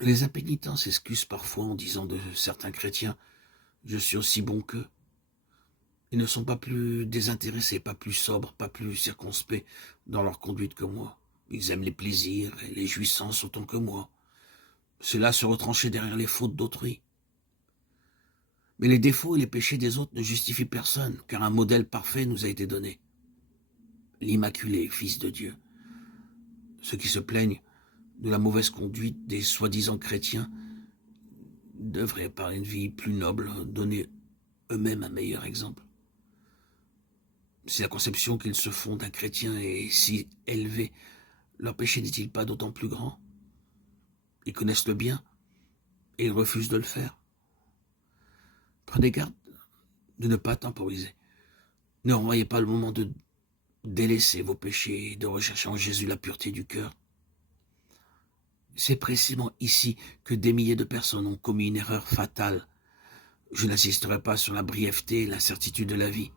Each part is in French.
Les impénitents s'excusent parfois en disant de certains chrétiens « je suis aussi bon qu'eux ». Ils ne sont pas plus désintéressés, pas plus sobres, pas plus circonspects dans leur conduite que moi. Ils aiment les plaisirs et les jouissances autant que moi. Cela se retrancher derrière les fautes d'autrui. Mais les défauts et les péchés des autres ne justifient personne, car un modèle parfait nous a été donné. L'Immaculé, Fils de Dieu. Ceux qui se plaignent de la mauvaise conduite des soi-disant chrétiens devraient, par une vie plus noble, donner eux-mêmes un meilleur exemple. Si la conception qu'ils se font d'un chrétien est si élevée, leur péché n'est-il pas d'autant plus grand? Ils connaissent le bien et ils refusent de le faire. Prenez garde de ne pas temporiser. Ne renvoyez pas le moment de délaisser vos péchés et de rechercher en Jésus la pureté du cœur. C'est précisément ici que des milliers de personnes ont commis une erreur fatale. Je n'insisterai pas sur la brièveté et l'incertitude de la vie,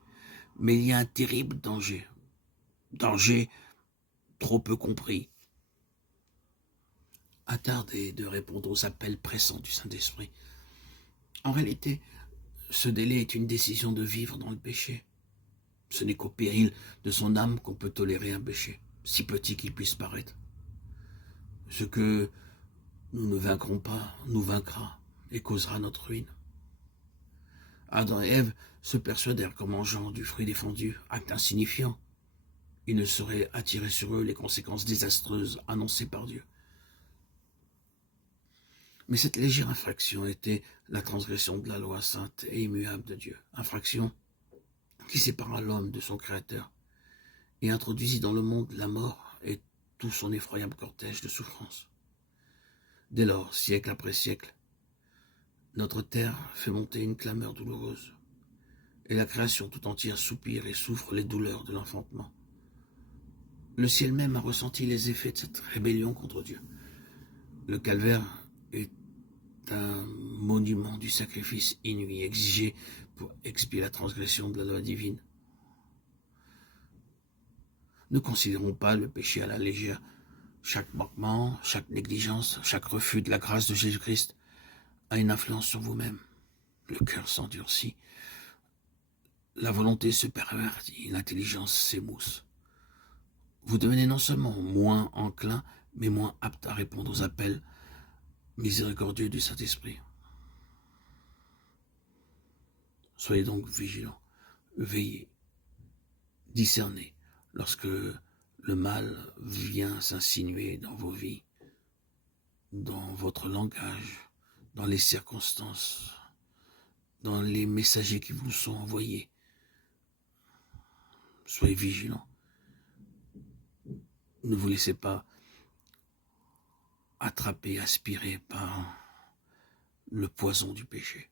mais il y a un terrible danger. Danger trop peu compris. Attardez de répondre aux appels pressants du Saint-Esprit. En réalité, ce délai est une décision de vivre dans le péché. Ce n'est qu'au péril de son âme qu'on peut tolérer un péché, si petit qu'il puisse paraître. Ce que nous ne vaincrons pas nous vaincra et causera notre ruine. Adam et Ève se persuadèrent qu'en mangeant du fruit défendu, acte insignifiant, ils ne sauraient attirer sur eux les conséquences désastreuses annoncées par Dieu. Mais cette légère infraction était la transgression de la loi sainte et immuable de Dieu. Infraction qui sépara l'homme de son Créateur et introduisit dans le monde la mort et tout son effroyable cortège de souffrances. Dès lors, siècle après siècle, notre terre fait monter une clameur douloureuse, et la création tout entière soupire et souffre les douleurs de l'enfantement. Le ciel même a ressenti les effets de cette rébellion contre Dieu. Le calvaire est un monument du sacrifice inouï exigé pour expier la transgression de la loi divine. Ne considérons pas le péché à la légère. Chaque manquement, chaque négligence, chaque refus de la grâce de Jésus-Christ a une influence sur vous-même. Le cœur s'endurcit, la volonté se pervertit, l'intelligence s'émousse. Vous devenez non seulement moins enclin, mais moins apte à répondre aux appels miséricordieux du Saint-Esprit. Soyez donc vigilants, veillez, discernez lorsque le mal vient s'insinuer dans vos vies, dans votre langage, dans les circonstances, dans les messagers qui vous sont envoyés. Soyez vigilants. Ne vous laissez pas attraper, aspirer par le poison du péché.